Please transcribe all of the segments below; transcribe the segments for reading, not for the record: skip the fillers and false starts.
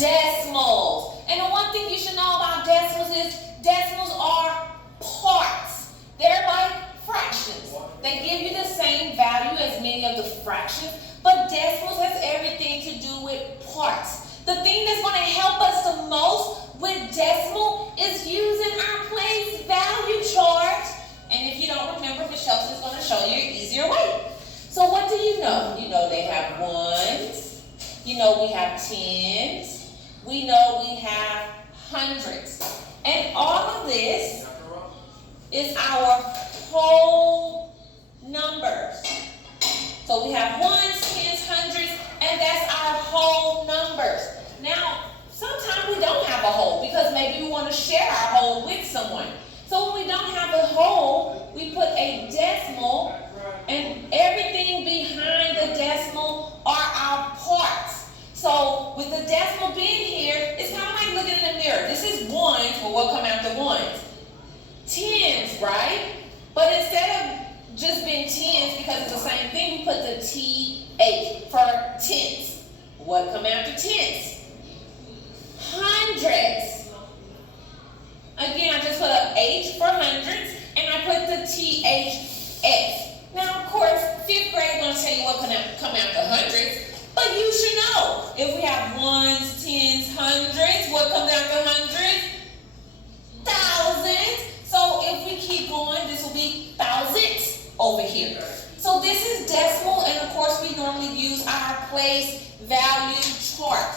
decimals. And the one thing you should know about decimals is decimals are parts. They're like fractions. They give you the same value as many of the fractions, but decimals has everything to do with parts. The thing that's going to help us the most with decimal is using our place value chart. And if you don't remember, Ms. Shelton is going to show you an easier way. So what do you know? You know they have ones. You know we have tens. We know we have hundreds. And all of this is our whole numbers. So we have ones, tens, hundreds, and that's our whole numbers. Now, sometimes we don't have a whole because maybe we want to share our whole with someone. So when we don't have a whole, we put a decimal, and everything behind the decimal are our parts. So with the decimal being here, it's kind of like looking in the mirror. This is ones, well, what come after ones? Tens, right? But instead of just being tens, because it's the same thing, we put the TH for tens. What come after tens? Hundreds. Again, I just put an H for hundreds, and I put the THS. Now, of course, 5th grade is going to tell you what come after hundreds, but you should know. If we have ones, tens, hundreds, what comes after hundreds? Thousands. So if we keep going, this will be thousands over here. So this is decimal, and of course, we normally use our place value chart.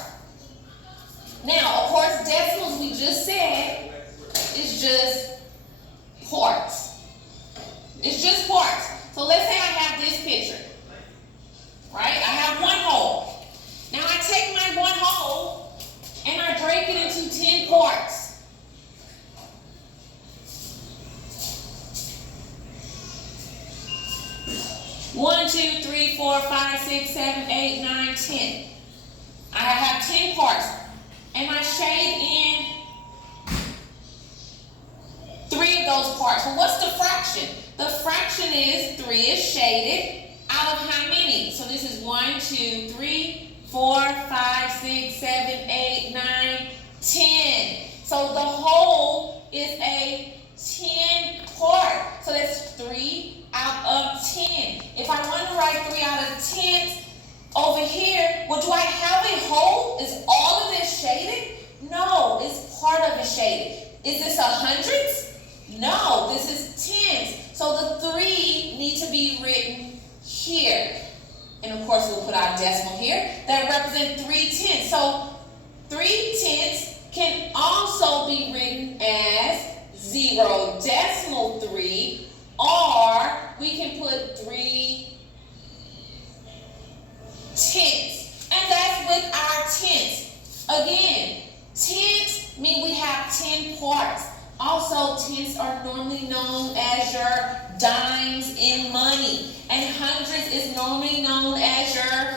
Now, of course, decimals, we just said, is just parts. It's just parts. So let's say I have this picture, right? I have one whole. Now I take my one whole and I break it into 10 parts. One, two, three, four, five, six, seven, 8, 9, 10. I have 10 parts. And I shade in 3 of those parts. Well, what's the fraction? The fraction is 3 is shaded out of how many? So this is 1, 2, 3, 4, 5, 6, 7, 8, 9, 10. So the whole is a 10 part. So that's 3 out of 10. If I want to write 3 out of 10 over here, well, do I have a whole? Is all of this shaded? No, it's part of it shaded. Is this a hundreds? No, this is tens. So the 3 need to be written here. And of course, we'll put our decimal here. That represents 3 tenths. So 3 tenths can also be written as 0.3, or we can put 3 tenths. And that's with our tenths. Again, tenths mean we have 10 parts. Also, tenths are normally known as your dimes in money. And hundreds is normally known as your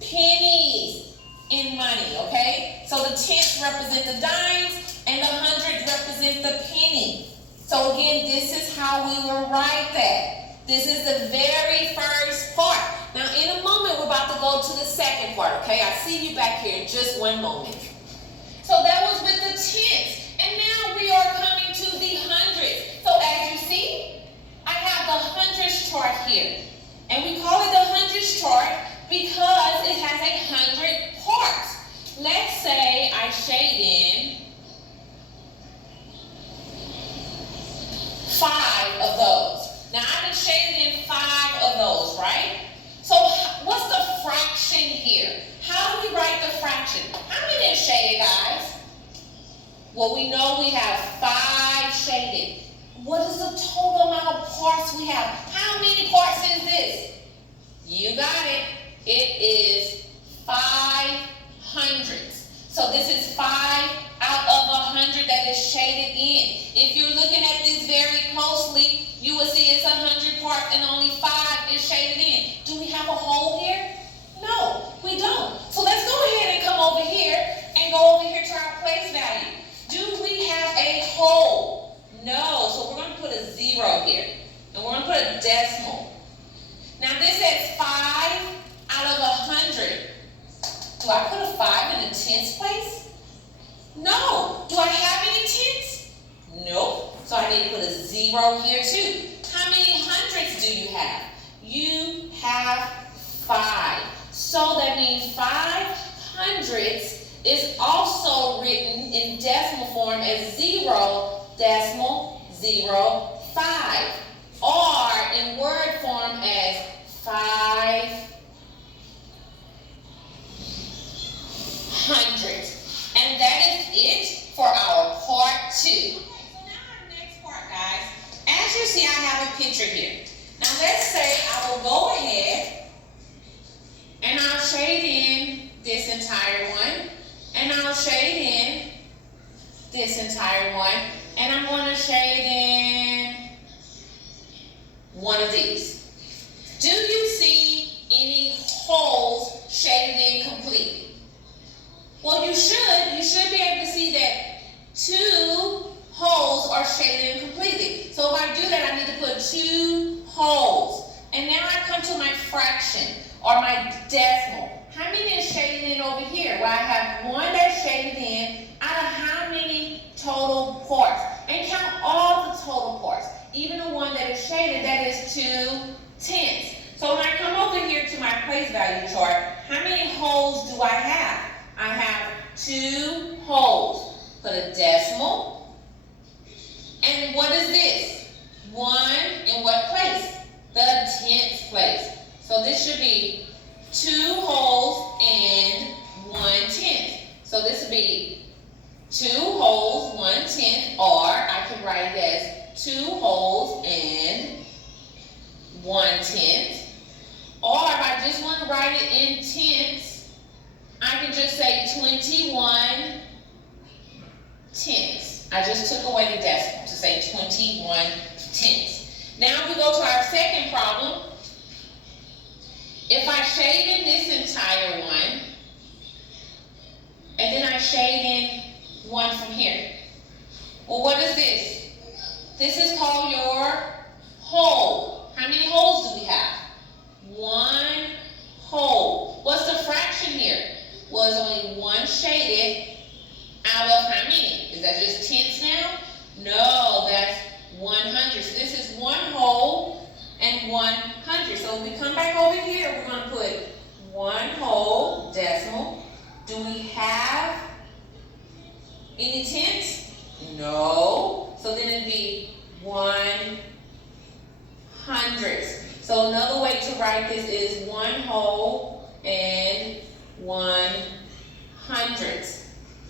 pennies in money, okay? So the tenths represent the dimes, and the hundred represent the penny. So again, this is how we will write that. This is the very first part. Now, in a moment, we're about to go to the second part, okay? I see you back here in just one moment. So that was with the tenths. And now we are coming to the hundreds. So as you see, I have the hundreds chart here. And we call it the hundreds chart because it has 100 parts. Let's say I shade in 5 of those. Now I've been shading in 5 of those, right? So what's the fraction here? How do we write the fraction? How many is shaded, guys? Well, we know we have 5 shaded. What is the total amount of parts we have? How many parts is this? You got it. It is 5 hundredths. So this is 5 out of 100 that is shaded in. If you're looking at this very closely, you will see it's 100 parts and only 5 is shaded in. Do we have a hole here? No, we don't. So let's go ahead and come over here and go over here to our place value. Do we have a hole? No, so we're going to put a 0 here. And we're going to put a decimal. Now this says 5 out of 100. Do I put a 5 in the tens place? No. Do I have any tenths? Nope. So I need to put a 0 here too. How many hundredths do you have? You have 5. So that means 5 hundredths is also written in decimal form as 0.05, or in word form as 5 hundredths. And that is it for our part 2. Okay, so now our next part, guys. As you see, I have a picture here. Now let's say I will go ahead and I'll shade in this entire one, and I'll shade in this entire one, and I'm going to shade in one of these. Do you see any holes shaded in completely? Well, you should be able to see that 2 holes are shaded in completely. So if I do that, I need to put 2 holes. And now I come to my fraction, or my decimal. How many is shaded in over here? Well, I have 1 that's shaded in out of how many total parts? And count all the total parts. Even the one that is shaded, that is 2 tenths. So when I come over here to my place value chart, how many holes do I have? I have 2 holes. Put a decimal. And what is this? 1 in what place? The tenths place. So this should be 2 holes and 1 tenth. So this would be 2 holes, 1 tenth, or I can write it as 2 holes and 1 tenth. Or if I just want to write it in tenths, I can just say 21 tenths. I just took away the decimal to say 21 tenths. Now we go to our second problem. If I shade in this entire one, and then I shade in one from here. Well, what is this? This is called your hole. How many holes do we have? 1 hole. What's the fraction here? Well, it's only 1 shaded out of how many? Is that just tenths now? No, that's 100. So this is 1 hole and 100. So if we come back over here, we're going to put 1 whole decimal. Do we have any tenths? No. So then it'd be 1/100. So another way to write this is 1 whole and 1/100.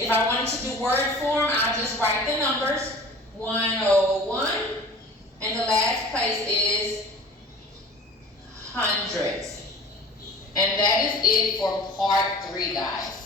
If I wanted to do word form, I'll just write the numbers 101, and the last place is hundreds. And that is it for part 3, guys.